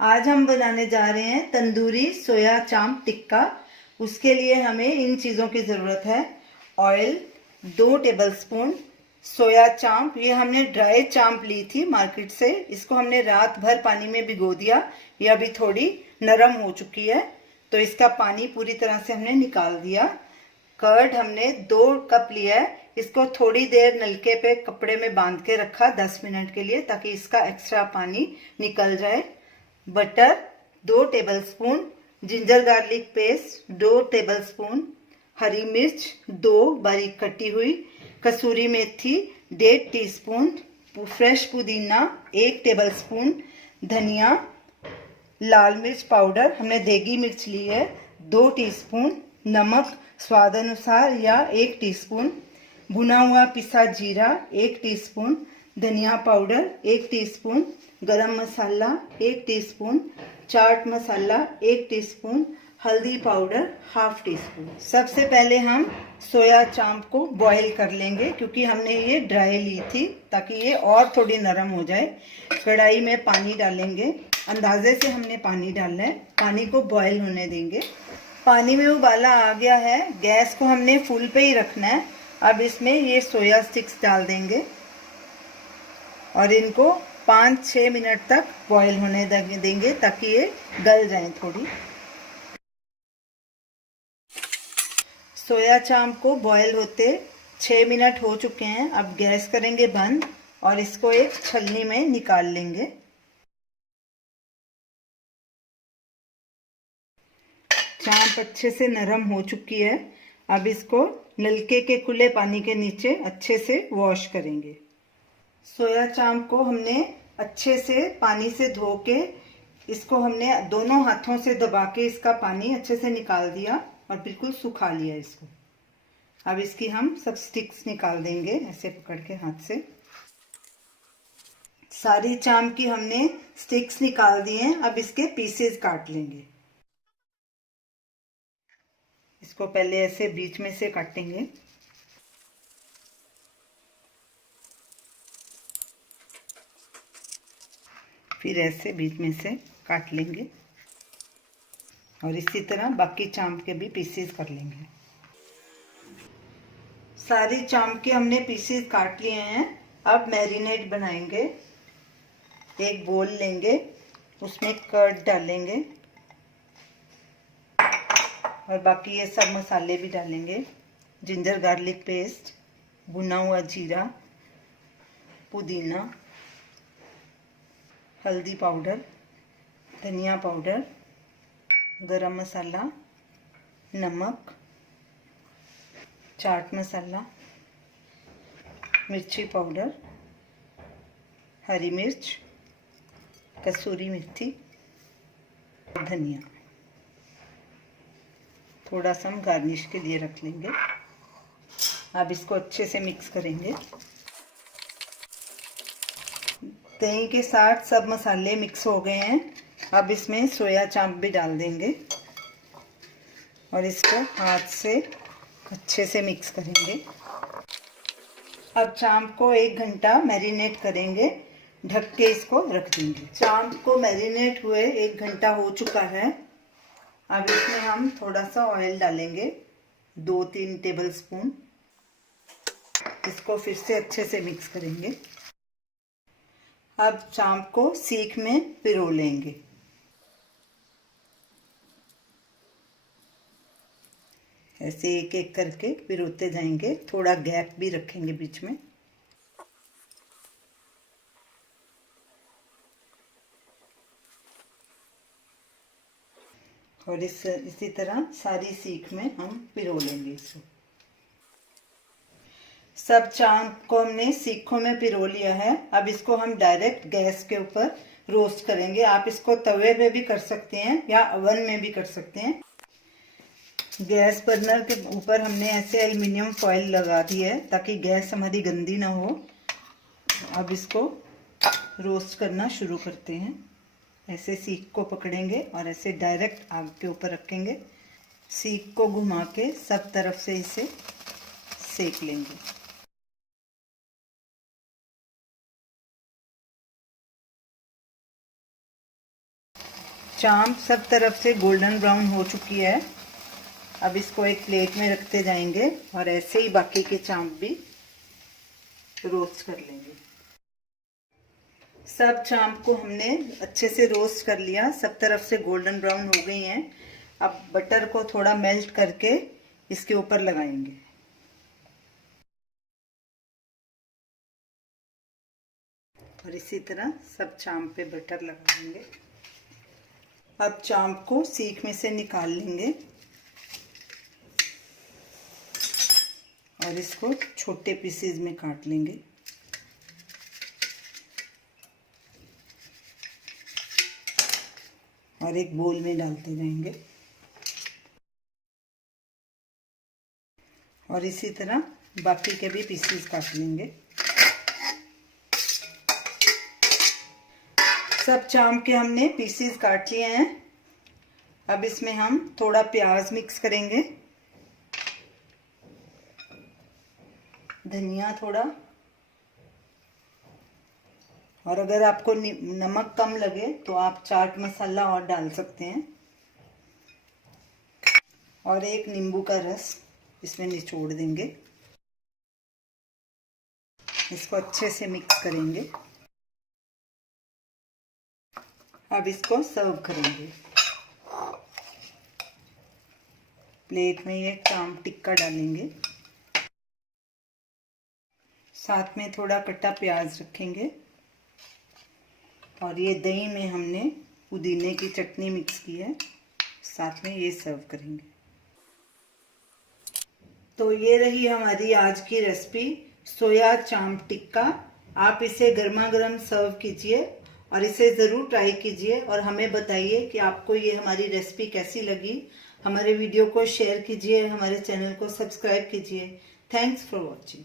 आज हम बनाने जा रहे हैं तंदूरी सोया चांप टिक्का। उसके लिए हमें इन चीज़ों की ज़रूरत है। ऑयल 2 टेबलस्पून, सोया चांप, ये हमने ड्राई चांप ली थी मार्केट से। इसको हमने रात भर पानी में भिगो दिया। ये अभी थोड़ी नरम हो चुकी है, तो इसका पानी पूरी तरह से हमने निकाल दिया। कर्ड हमने 2 कप लिया है। इसको थोड़ी देर नलके पे कपड़े में बांध के रखा 10 मिनट के लिए, ताकि इसका एक्स्ट्रा पानी निकल जाए। Butter 2 tablespoon, ginger garlic paste 2 tablespoon, हरी मिर्च 2 बारीक कटी हुई, कसूरी मेथी 1.5 टीस्पून, फ्रेश पुदीना 1 टेबलस्पून, धनिया, लाल मिर्च पाउडर, हमने देगी मिर्च ली है 2 टीस्पून, नमक स्वाद अनुसार या 1 टीस्पून, भुना हुआ पिसा जीरा 1 टीस्पून, धनिया पाउडर 1 टीस्पून, गरम मसाला 1 टीस्पून, चाट मसाला 1 टीस्पून, हल्दी पाउडर हाफ टीस्पून। सबसे पहले हम सोया चांप को बॉईल कर लेंगे, क्योंकि हमने ये ड्राई ली थी, ताकि ये और थोड़ी नरम हो जाए। कढ़ाई में पानी डालेंगे, अंदाजे से हमने पानी डालना है। पानी को बॉईल होने देंगे। पानी में उबाला आ गया है, गैस को हमने फुल पे ही रखना है। अब इसमें ये सोया स्टिक्स डाल देंगे और इनको 5-6 मिनट तक बॉईल होने देंगे, ताकि ये गल जाएं थोड़ी। सोया चांप को बॉईल होते 6 मिनट हो चुके हैं। अब गैस करेंगे बंद और इसको एक छलनी में निकाल लेंगे। चांप अच्छे से नरम हो चुकी है। अब इसको नलके के खुले पानी के नीचे अच्छे से वॉश करेंगे। सोया चांप को हमने अच्छे से पानी से धो के, इसको हमने दोनों हाथों से दबा के इसका पानी अच्छे से निकाल दिया और बिल्कुल सुखा लिया इसको। अब इसकी हम सब स्टिक्स निकाल देंगे ऐसे पकड़ के हाथ से। सारी चांप की हमने स्टिक्स निकाल दी हैं। अब इसके पीसेस काट लेंगे। इसको पहले ऐसे बीच में से काटेंगे, फिर ऐसे बीच में से काट लेंगे और इसी तरह बाकी चांप के भी पीसेस कर लेंगे। सारी चांप के हमने पीसेस काट लिए हैं। अब मैरिनेट बनाएंगे। एक बोल लेंगे, उसमें कर्ड डालेंगे और बाकी ये सब मसाले भी डालेंगे। जिंजर गार्लिक पेस्ट, भुना हुआ जीरा, पुदीना, हल्दी पाउडर, धनिया पाउडर, गरम मसाला, नमक, चाट मसाला, मिर्ची पाउडर, हरी मिर्च, कसूरी मेथी, धनिया। थोड़ा सा हम गार्निश के लिए रख लेंगे। अब इसको अच्छे से मिक्स करेंगे। दही के साथ सब मसाले मिक्स हो गए हैं। अब इसमें सोया चांप भी डाल देंगे और इसको हाथ से अच्छे से मिक्स करेंगे। अब चांप को 1 घंटा मैरिनेट करेंगे, ढक के इसको रख देंगे। चांप को मैरिनेट हुए 1 घंटा हो चुका है। अब इसमें हम थोड़ा सा ऑयल डालेंगे, 2-3 टेबलस्पून। इसको फिर से अच्छे से मिक्स करेंगे। अब चांप को सीख में पिरो लेंगे। ऐसे एक एक करके पिरोते जाएंगे, थोड़ा गैप भी रखेंगे बीच में। और इसी तरह सारी सीख में हम पिरो लेंगे इसको। सब चांप को हमने सीखों में पिरो लिया है। अब इसको हम डायरेक्ट गैस के ऊपर रोस्ट करेंगे। आप इसको तवे पे भी कर सकते हैं या ओवन में भी कर सकते हैं। गैस बर्नर के ऊपर हमने ऐसे एल्युमिनियम फॉइल लगा दी है, ताकि गैस हमारी गंदी ना हो। अब इसको रोस्ट करना शुरू करते हैं। ऐसे सीख को पकड़ेंगे और ऐसे डायरेक्ट आग के ऊपर रखेंगे। सीख को घुमा के सब तरफ से इसे सेक लेंगे। चांप सब तरफ से गोल्डन ब्राउन हो चुकी है। अब इसको एक प्लेट में रखते जाएंगे और ऐसे ही बाकी के चांप भी रोस्ट कर लेंगे। सब चांप को हमने अच्छे से रोस्ट कर लिया, सब तरफ से गोल्डन ब्राउन हो गई हैं। अब बटर को थोड़ा मेल्ट करके इसके ऊपर लगाएंगे। और इसी तरह सब चांप पे बटर लगा देंगे। अब चांप को सीख में से निकाल लेंगे और इसको छोटे पीसेस में काट लेंगे। और एक बोल में डालते जाएंगे और इसी तरह बाकी के भी पीसेस काट लेंगे। सब चांप के हमने पीसेस काट लिए हैं। अब इसमें हम थोड़ा प्याज मिक्स करेंगे, धनिया थोड़ा, और अगर आपको नमक कम लगे तो आप चाट मसाला और डाल सकते हैं। और एक नींबू का रस इसमें निचोड़ देंगे। इसको अच्छे से मिक्स करेंगे। अब इसको सर्व करेंगे। प्लेट में ये चांप टिक्का डालेंगे, साथ में थोड़ा कटा प्याज रखेंगे और ये दही में हमने पुदीने की चटनी मिक्स की है, साथ में ये सर्व करेंगे। तो ये रही हमारी आज की रेसिपी सोया चांप टिक्का। आप इसे गर्मा गर्म सर्व कीजिए और इसे ज़रूर ट्राई कीजिए और हमें बताइए कि आपको ये हमारी रेसिपी कैसी लगी। हमारे वीडियो को शेयर कीजिए, हमारे चैनल को सब्सक्राइब कीजिए। Thanks for watching.